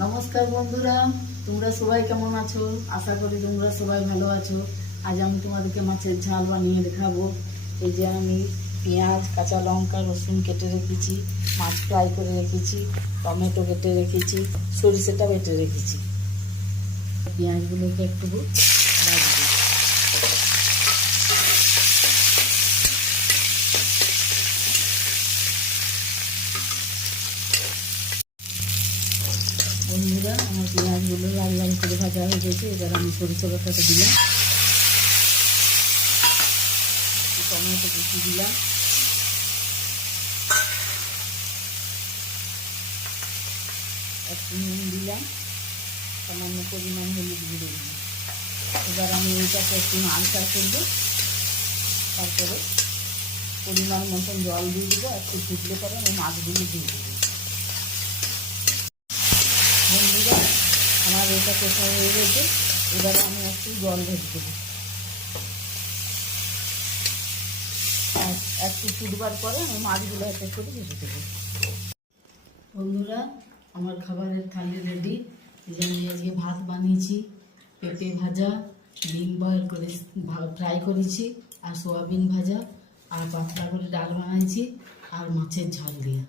নমস্কার বন্ধুরা, তোমরা সবাই কেমন আছো? আশা করি তোমরা সবাই ভালো আছো। আজ আমি তোমাদেরকে মাছের ঝাল বানিয়ে দেখাবো। এই যে আমি পেঁয়াজ, কাঁচা লঙ্কা, রসুন কেটে রেখেছি, মাছ ফ্রাই করে রেখেছি, টমেটো কেটে রেখেছি, সরিষাটা বেটে রেখেছি। পেঁয়াজগুলোকে একটু ভাজবো। বন্ধুরা, আমার পেঁয়াজগুলো লাল লাল করে ভাজা হয়ে গেছে। এবার আমি সরিষা বাটাটা দিলাম, টমেটো কুচি দিলাম, একটু নুন দিলাম, সামান্য পরিমাণ হলুদ গুঁড়ো দিলাম। এবার আমি এইটাকে একটু নাড়াচাড়া করবো, তারপরে পরিমাণ মতন জল দিয়ে দেবো। একটু ফুটলে পরে আমি মাছগুলো দিয়ে দেবো। বন্ধুরা, আমার এটা কোথাও হয়ে গেছে। এবারে আমি একটু জল ঢেলে দেবো, একটু ফুটবার পরে আমি মাছগুলো এতে করে ভেজে দেবো। বন্ধুরা, আমার খাবারের থালি রেডি। এই যে আমি আজকে ভাত বানিয়েছি, পেঁপে ভাজা, ডিম বয়েল করে ফ্রাই করেছি, আর সোয়াবিন ভাজা, আর পাতলা করে ডাল বানিয়েছি, আর মাছের ঝাল দিয়ে।